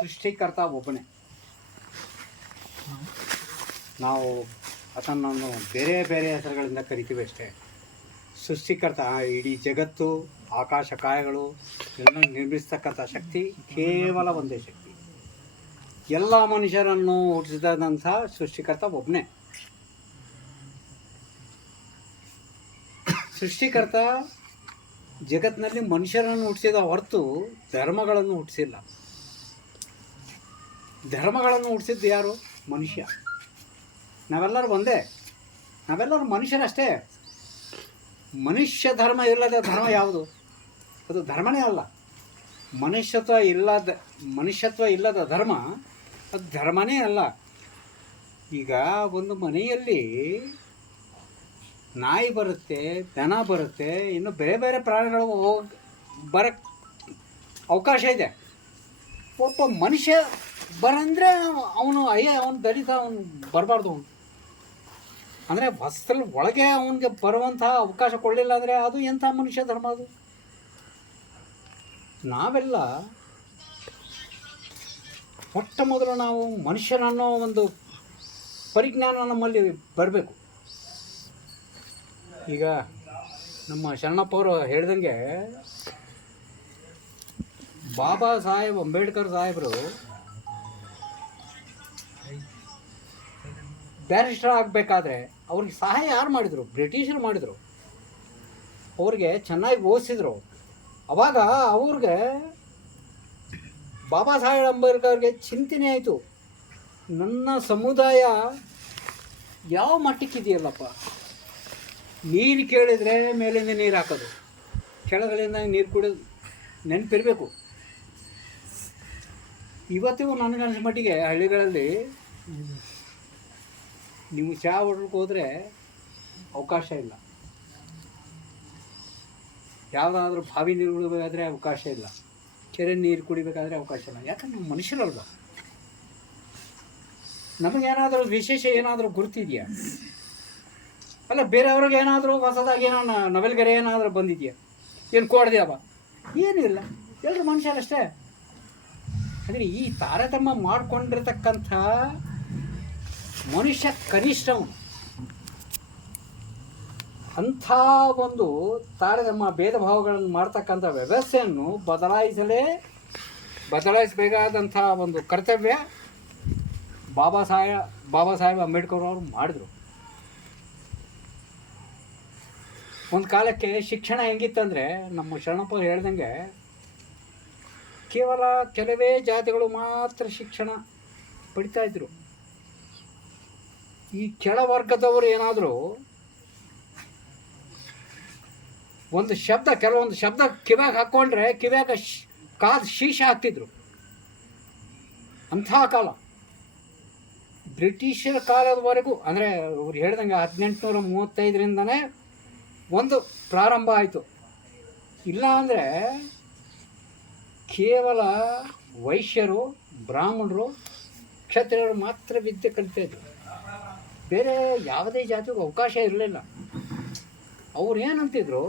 ಸೃಷ್ಟಿಕರ್ತ ಒಬ್ಬನೇ. ನಾವು ಅದನ್ನು ಬೇರೆ ಬೇರೆ ಹೆಸರುಗಳಿಂದ ಕರಿತೀವಿ ಅಷ್ಟೇ. ಸೃಷ್ಟಿಕರ್ತ ಇಡೀ ಜಗತ್ತು, ಆಕಾಶ ಕಾಯಗಳು ಎಲ್ಲ ನಿರ್ಮಿಸ್ತಕ್ಕಂಥ ಶಕ್ತಿ ಕೇವಲ ಒಂದೇ ಶಕ್ತಿ. ಎಲ್ಲ ಮನುಷ್ಯರನ್ನು ಹುಟ್ಟಿಸಿದಂಥ ಸೃಷ್ಟಿಕರ್ತ ಒಬ್ಬನೇ. ಸೃಷ್ಟಿಕರ್ತ ಜಗತ್ತಿನಲ್ಲಿ ಮನುಷ್ಯರನ್ನು ಹುಟ್ಟಿಸಿದ ಹೊರತು ಧರ್ಮಗಳನ್ನು ಹುಟ್ಟಿಸಿಲ್ಲ. ಧರ್ಮಗಳನ್ನು ಹುಟ್ಟಿಸಿದ್ದು ಯಾರು? ಮನುಷ್ಯ. ನಾವೆಲ್ಲರೂ ಒಂದೇ. ನಾವೆಲ್ಲರೂ ಮನುಷ್ಯರಷ್ಟೇ. ಮನುಷ್ಯ ಧರ್ಮ ಇಲ್ಲದ ಧರ್ಮ ಯಾವುದು? ಅದು ಧರ್ಮನೇ ಅಲ್ಲ. ಮನುಷ್ಯತ್ವ ಇಲ್ಲದ ಮನುಷ್ಯತ್ವ ಇಲ್ಲದ ಧರ್ಮ, ಅದು ಧರ್ಮನೇ ಅಲ್ಲ. ಈಗ ಒಂದು ಮನೆಯಲ್ಲಿ ನಾಯಿ ಬರುತ್ತೆ, ದನ ಬರುತ್ತೆ, ಇನ್ನು ಬೇರೆ ಬೇರೆ ಪ್ರಾಣಿಗಳು ಹೋಗಿ ಬರಕ್ಕೆ ಅವಕಾಶ ಇದೆ. ಒಬ್ಬ ಮನುಷ್ಯ ಬರಂದ್ರೆ ಅವನು ಅಯ್ಯ ಅವನು ದಲಿತ, ಅವನು ಬರಬಾರ್ದು ಅವನು. ಅಂದರೆ ವಸ್ತ್ರ ಒಳಗೆ ಅವನಿಗೆ ಬರುವಂತಹ ಅವಕಾಶ ಕೊಡಲಿಲ್ಲ ಅಂದರೆ ಅದು ಎಂಥ ಮನುಷ್ಯ ಧರ್ಮ ಅದು? ನಾವೆಲ್ಲ ಮೊಟ್ಟ ಮೊದಲು ನಾವು ಮನುಷ್ಯನನ್ನೋ ಒಂದು ಪರಿಜ್ಞಾನ ನಮ್ಮಲ್ಲಿ ಬರಬೇಕು. ಈಗ ನಮ್ಮ ಶರಣಪ್ಪ ಅವರು ಹೇಳ್ದಂಗೆ ಬಾಬಾ ಸಾಹೇಬ್ ಅಂಬೇಡ್ಕರ್ ಸಾಹೇಬರು ಬ್ಯಾರಿಸ್ಟರ್ ಆಗಬೇಕಾದ್ರೆ ಅವ್ರಿಗೆ ಸಹಾಯ ಯಾರು ಮಾಡಿದರು? ಬ್ರಿಟಿಷರು ಮಾಡಿದರು. ಅವ್ರಿಗೆ ಚೆನ್ನಾಗಿ ಓದಿಸಿದ್ರು. ಅವಾಗ ಅವ್ರಿಗೆ ಬಾಬಾ ಸಾಹೇಬ್ ಅಂಬೇಡ್ಕರ್ಗೆ ಚಿಂತನೆ ಆಯಿತು. ನನ್ನ ಸಮುದಾಯ ಯಾವ ಮಟ್ಟಕ್ಕಿದೆಯಲ್ಲಪ್ಪ ನೀರು ಕೇಳಿದರೆ ಮೇಲಿಂದ ನೀರು ಹಾಕೋದು, ಕೆಳಗಡೆಯಿಂದ ನೀರು ಕುಡಿದು ನೆನಪಿರಬೇಕು. ಇವತ್ತಿಗೂ ನನಗನ್ಸ ಮಟ್ಟಿಗೆ ಹಳ್ಳಿಗಳಲ್ಲಿ ನೀವು ಚಹಾ ಹೋಟ್ಲಿಗೆ ಹೋದರೆ ಅವಕಾಶ ಇಲ್ಲ. ಯಾವುದಾದ್ರೂ ಬಾವಿ ನೀರು ಕುಡಿಬೇಕಾದ್ರೆ ಅವಕಾಶ ಇಲ್ಲ. ಕೆರೆ ನೀರು ಕುಡಿಬೇಕಾದ್ರೆ ಅವಕಾಶ ಇಲ್ಲ. ಯಾಕಂದ್ರೆ ನಾವು ಮನುಷ್ಯರಲ್ವ? ನಮಗೇನಾದರೂ ವಿಶೇಷ ಏನಾದರೂ ಗುರುತಿದೆಯಾ? ಅಲ್ಲ, ಬೇರೆಯವ್ರಿಗೆ ಏನಾದರೂ ಹೊಸದಾಗಿ ಏನೋ ನವೆಲ್ಗೆರೆ ಏನಾದರೂ ಬಂದಿದೆಯಾ? ಏನು ಕೊಡ್ದ್ಯಾವ ಏನಿಲ್ಲ ಎಲ್ಲರೂ ಮನುಷ್ಯರಷ್ಟೇ. ಅಂದರೆ ಈ ತಾರತಮ್ಯ ಮಾಡಿಕೊಂಡಿರ್ತಕ್ಕಂಥ ಮನುಷ್ಯ ಕನಿಷ್ಠ ಅಂಥ ಒಂದು ತಾರತಮ್ಯ ಭೇದ ಭಾವಗಳನ್ನು ಮಾಡ್ತಕ್ಕಂಥ ವ್ಯವಸ್ಥೆಯನ್ನು ಬದಲಾಯಿಸಲೇ, ಬದಲಾಯಿಸಬೇಕಾದಂಥ ಒಂದು ಕರ್ತವ್ಯ ಬಾಬಾ ಸಾಹೇಬ್ ಬಾಬಾ ಸಾಹೇಬ್ ಅಂಬೇಡ್ಕರ್ ಅವರು ಮಾಡಿದರು. ಒಂದು ಕಾಲಕ್ಕೆ ಶಿಕ್ಷಣ ಹೆಂಗಿತ್ತಂದರೆ ನಮ್ಮ ಶರಣಪ್ಪ ಹೇಳ್ದಂಗೆ, ಕೇವಲ ಕೆಲವೇ ಜಾತಿಗಳು ಮಾತ್ರ ಶಿಕ್ಷಣ ಪಡಿತಾ ಇದ್ರು. ಈ ಕೆಳವರ್ಗದವರು ಏನಾದರೂ ಒಂದು ಶಬ್ದ, ಕೆಲವೊಂದು ಶಬ್ದ ಕಿವ್ಯಾಗ ಹಾಕ್ಕೊಂಡ್ರೆ ಕಿವ್ಯಾಗ ಕಾದು ಶೀಶ ಹಾಕ್ತಿದ್ರು. ಅಂಥ ಕಾಲ. ಬ್ರಿಟಿಷರ ಕಾಲದವರೆಗೂ, ಅಂದರೆ ಅವ್ರು ಹೇಳ್ದಂಗೆ ಹದಿನೆಂಟುನೂರ ಮೂವತ್ತೈದರಿಂದನೇ ಒಂದು ಪ್ರಾರಂಭ ಆಯಿತು. ಇಲ್ಲ ಅಂದರೆ ಕೇವಲ ವೈಶ್ಯರು, ಬ್ರಾಹ್ಮಣರು, ಕ್ಷತ್ರಿಯರು ಮಾತ್ರ ವಿದ್ಯೆ ಕಲಿತಾ ಬೇರೆ ಯಾವುದೇ ಜಾತಿಗೂ ಅವಕಾಶ ಇರಲಿಲ್ಲ. ಅವ್ರು ಏನಂತಿದ್ರು?